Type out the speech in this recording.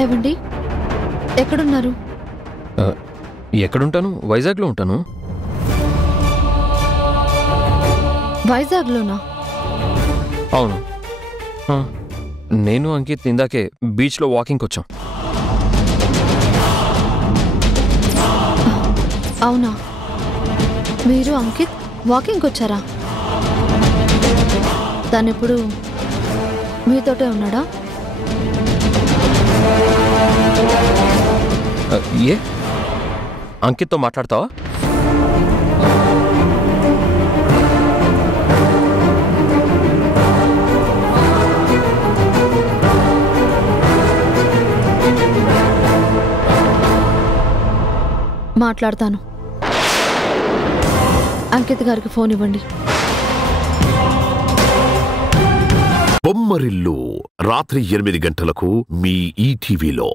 ఏవండి, ఎక్కడున్నారు? ఎక్కడుంటాను? వైజాగ్లో ఉంటాను. వైజాగ్లోనా? అవును. నేను అంకిత్ ఇందాకే బీచ్లో వాకింగ్కి వచ్చాం. అవునా, మీరు అంకిత్ వాకింగ్కి వచ్చారా? తనెప్పుడు మీతోటే ఉన్నాడా? ఏ అంకిత్తో మాట్లాడతావా? మాట్లాడతాను. అంకిత్ గారికి ఫోన్ ఇవ్వండి. బొమ్మరిల్లు రాత్రి 8 గంటలకు మీ ఈటీవీలో.